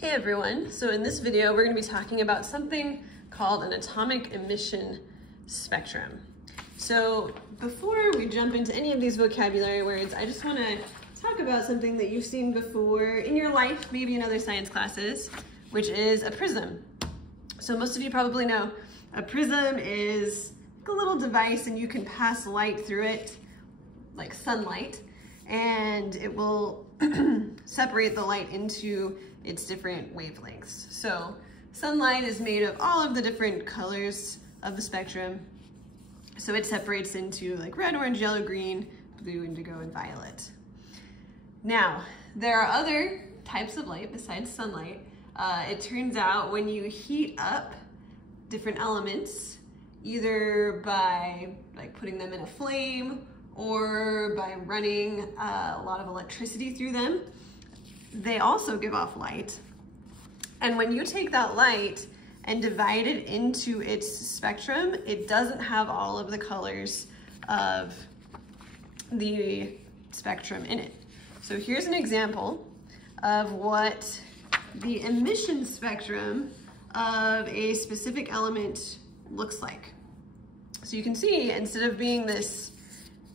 Hey everyone, so in this video we're going to be talking about something called an atomic emission spectrum. So before we jump into any of these vocabulary words, I just want to talk about something that you've seen before in your life, maybe in other science classes, which is a prism. So most of you probably know a prism is like a little device and you can pass light through it, like sunlight, and it will separate the light into its different wavelengths. So sunlight is made of all of the different colors of the spectrum. So it separates into like red, orange, yellow, green, blue, indigo, and violet. Now, there are other types of light besides sunlight. It turns out when you heat up different elements, either by like putting them in a flame or by running a lot of electricity through them, they also give off light. And when you take that light and divide it into its spectrum, it doesn't have all of the colors of the spectrum in it. So here's an example of what the emission spectrum of a specific element looks like. So you can see, instead of being this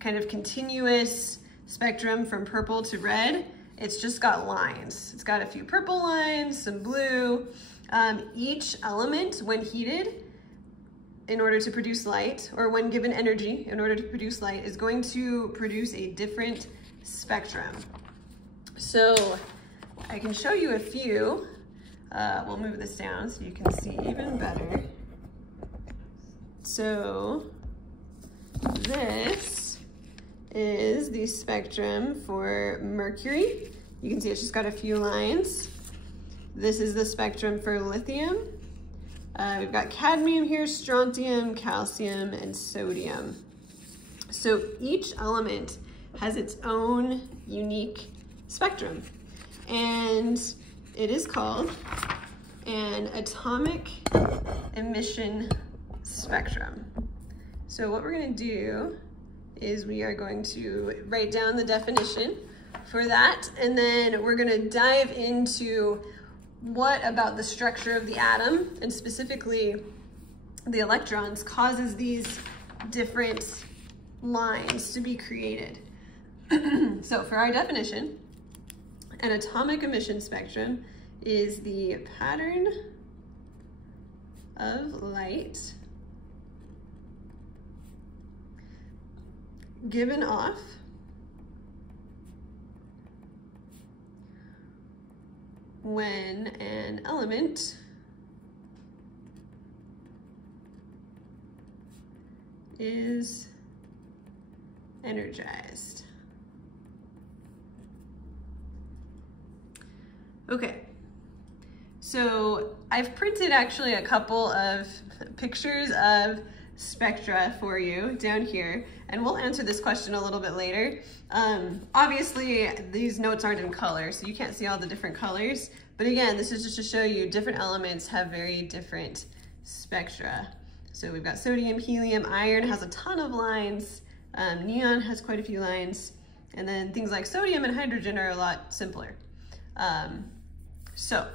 kind of continuous spectrum from purple to red, it's just got lines. It's got a few purple lines, some blue. Each element, when heated in order to produce light, or when given energy in order to produce light, is going to produce a different spectrum. So I can show you a few. We'll move this down so you can see even better. So this is the spectrum for mercury. You can see it's just got a few lines. This is the spectrum for lithium. We've got cadmium here, strontium, calcium, and sodium. So each element has its own unique spectrum, and it is called an atomic emission spectrum. So what we're going to do is we are going to write down the definition for that, and then we're going to dive into what about the structure of the atom, and specifically the electrons, causes these different lines to be created. So for our definition, an atomic emission spectrum is the pattern of light given off when an element is energized. Okay, so I've printed actually a couple of pictures of spectra for you down here, and we'll answer this question a little bit later. Obviously these notes aren't in color, so you can't see all the different colors, but again, this is just to show you different elements have very different spectra. So we've got sodium, helium, iron has a ton of lines, neon has quite a few lines, and then things like sodium and hydrogen are a lot simpler. So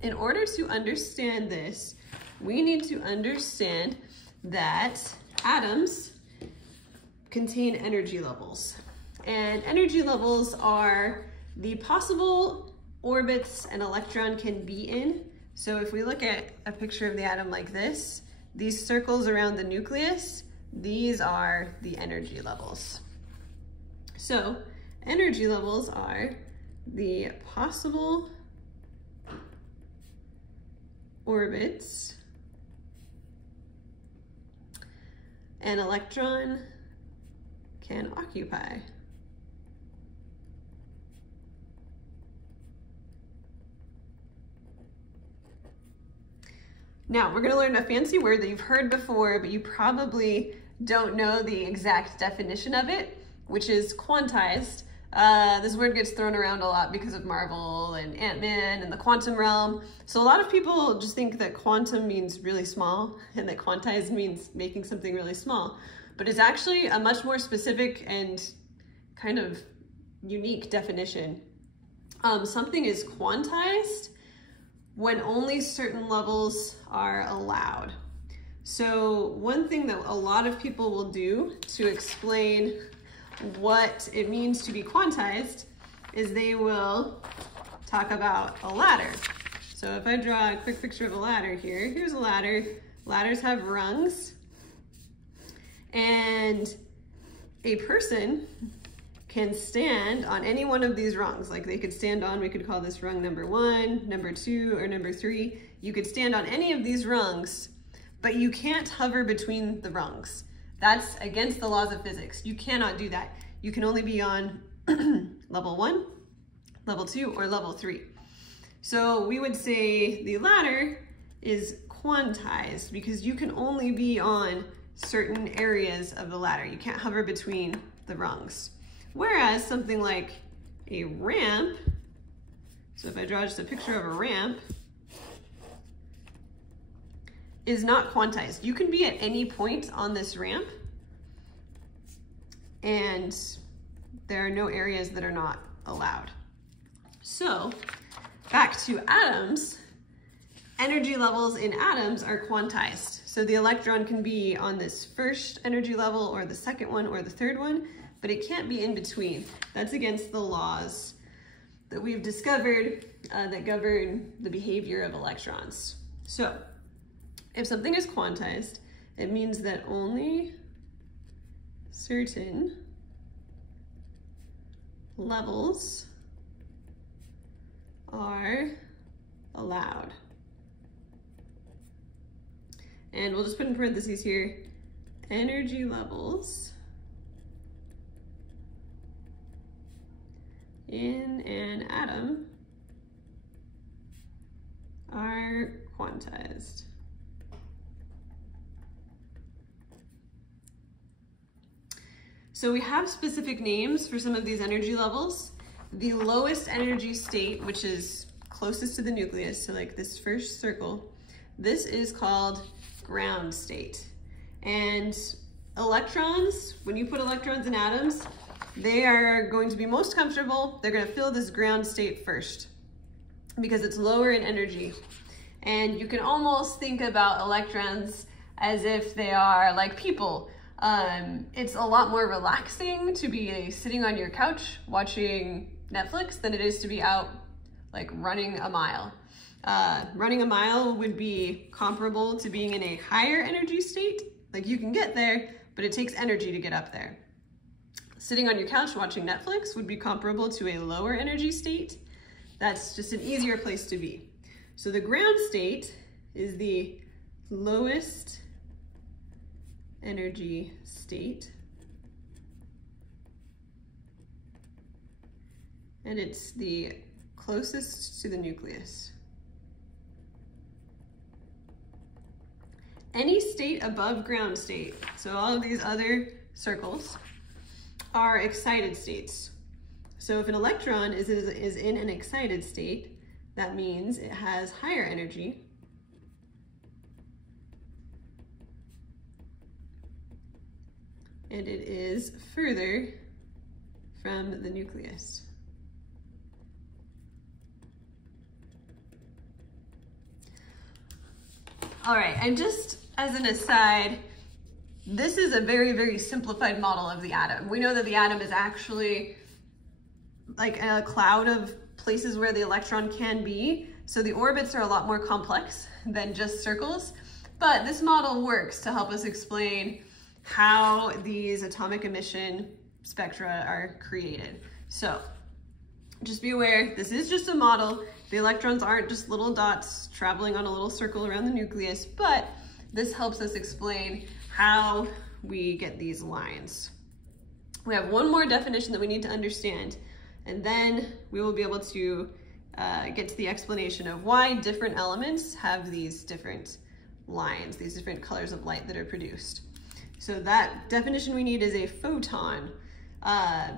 in order to understand this, we need to understand that atoms contain energy levels. And energy levels are the possible orbits an electron can be in. So if we look at a picture of the atom like this, these circles around the nucleus, these are the energy levels. So energy levels are the possible orbits an electron can occupy. Now, we're going to learn a fancy word that you've heard before, but you probably don't know the exact definition of it, which is quantized. This word gets thrown around a lot because of Marvel and Ant-Man and the quantum realm. So a lot of people just think that quantum means really small and that quantized means making something really small. But it's actually a much more specific and kind of unique definition something is quantized when only certain levels are allowed. So one thing that a lot of people will do to explain what it means to be quantized is they will talk about a ladder. So if I draw a quick picture of a ladder here, here's a ladder. Ladders have rungs, and a person can stand on any one of these rungs. Like they could stand on, we could call this rung number 1, number 2, or number 3. You could stand on any of these rungs, but you can't hover between the rungs. That's against the laws of physics. You cannot do that. You can only be on level 1, level 2, or level 3. So we would say the ladder is quantized because you can only be on certain areas of the ladder. You can't hover between the rungs. Whereas something like a ramp, so if I draw just a picture of a ramp, is not quantized. You can be at any point on this ramp, and there are no areas that are not allowed. So back to atoms, energy levels in atoms are quantized. So the electron can be on this first energy level or the second one or the third one, but it can't be in between. That's against the laws that we've discovered that govern the behavior of electrons. So if something is quantized, it means that only certain levels are allowed. And we'll just put in parentheses here, energy levels in an atom are quantized. So we have specific names for some of these energy levels. The lowest energy state, which is closest to the nucleus, so like this first circle, this is called ground state. And electrons, when you put electrons in atoms, they are going to be most comfortable. They're going to fill this ground state first because it's lower in energy. And you can almost think about electrons as if they are like people. It's a lot more relaxing to be sitting on your couch watching Netflix than it is to be out like running a mile. Running a mile would be comparable to being in a higher energy state. Like you can get there, but it takes energy to get up there. Sitting on your couch watching Netflix would be comparable to a lower energy state. That's just an easier place to be. So the ground state is the lowest energy state. And it's the closest to the nucleus. Any state above ground state, so all of these other circles, are excited states. So if an electron is in an excited state, that means it has higher energy. And it is further from the nucleus. All right, and just as an aside, this is a very, very simplified model of the atom. We know that the atom is actually like a cloud of places where the electron can be. So the orbits are a lot more complex than just circles, but this model works to help us explain how these atomic emission spectra are created. So just be aware, this is just a model. The electrons aren't just little dots traveling on a little circle around the nucleus, but this helps us explain how we get these lines. We have one more definition that we need to understand, and then we will be able to get to the explanation of why different elements have these different lines, these different colors of light that are produced. So that definition we need is a photon.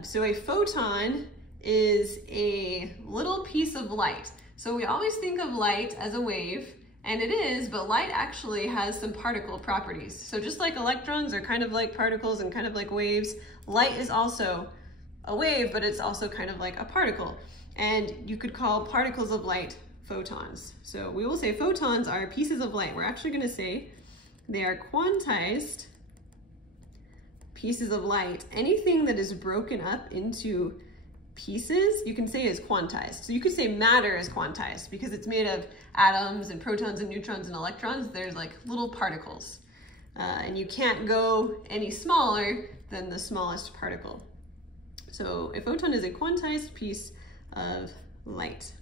So a photon is a little piece of light. So we always think of light as a wave, and it is, but light actually has some particle properties. So just like electrons are kind of like particles and kind of like waves, light is also a wave, but it's also kind of like a particle. And you could call particles of light photons. So we will say photons are pieces of light. We're actually going to say they are quantized pieces of light. Anything that is broken up into pieces, you can say is quantized. So you could say matter is quantized because it's made of atoms and protons and neutrons and electrons. There's like little particles. And you can't go any smaller than the smallest particle. So a photon is a quantized piece of light.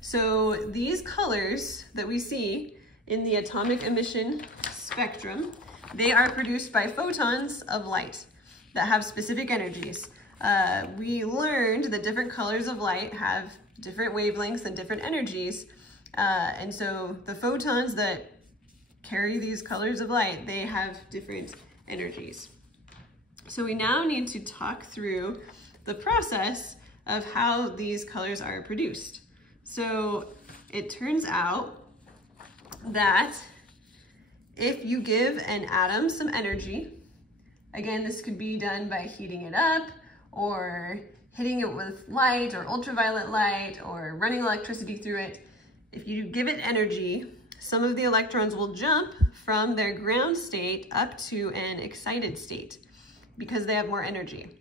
So these colors that we see in the atomic emission spectrum, they are produced by photons of light that have specific energies. We learned that different colors of light have different wavelengths and different energies. And so the photons that carry these colors of light, they have different energies. So we now need to talk through the process of how these colors are produced. So it turns out that if you give an atom some energy, again, this could be done by heating it up or hitting it with light or ultraviolet light or running electricity through it. If you give it energy, some of the electrons will jump from their ground state up to an excited state because they have more energy.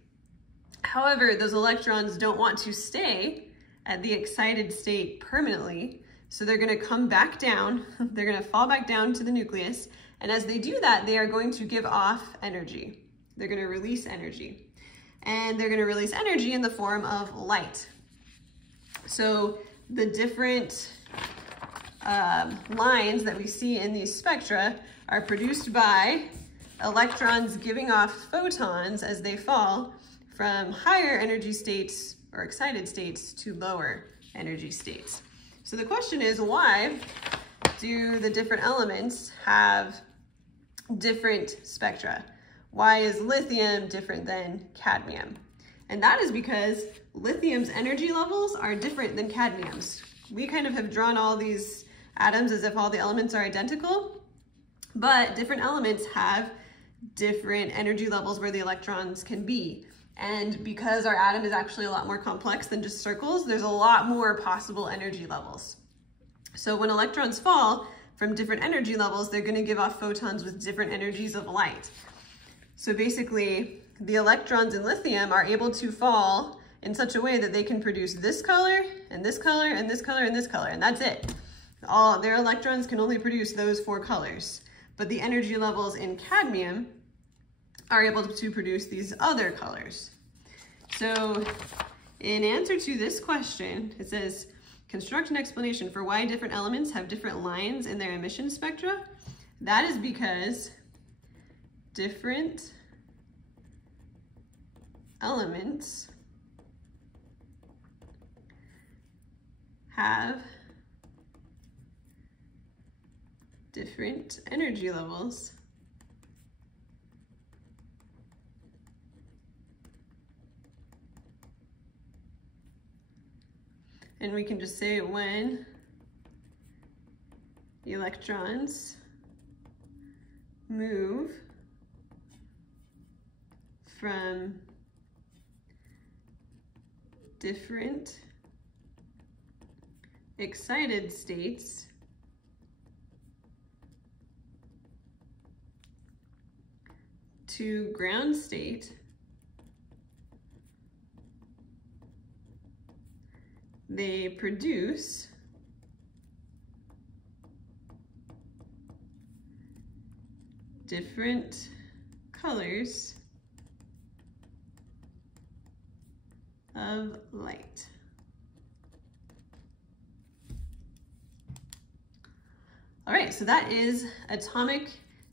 However, those electrons don't want to stay at the excited state permanently, so they're going to come back down, they're going to fall back down to the nucleus, and as they do that, they are going to give off energy. They're going to release energy. And they're going to release energy in the form of light. So the different lines that we see in these spectra are produced by electrons giving off photons as they fall from higher energy states or excited states to lower energy states. So the question is, why do the different elements have different spectra? Why is lithium different than cadmium? And that is because lithium's energy levels are different than cadmium's. We kind of have drawn all these atoms as if all the elements are identical, but different elements have different energy levels where the electrons can be. And because our atom is actually a lot more complex than just circles, there's a lot more possible energy levels. So when electrons fall from different energy levels, they're going to give off photons with different energies of light. So basically, the electrons in lithium are able to fall in such a way that they can produce this color, and this color, and this color, and this color, and that's it. All their electrons can only produce those 4 colors. But the energy levels in cadmium are able to produce these other colors. So in answer to this question, it says, construct an explanation for why different elements have different lines in their emission spectra. That is because different elements have different energy levels and we can just say when electrons move from different excited states to ground state, they produce different colors of light. All right, so that is atomic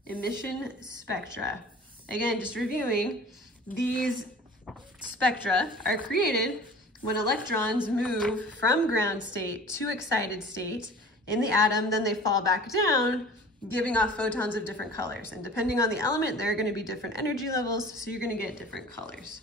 emission spectra. Again, just reviewing, these spectra are created when electrons move from ground state to excited state in the atom, then they fall back down, giving off photons of different colors. And depending on the element, there are going to be different energy levels, so you're going to get different colors.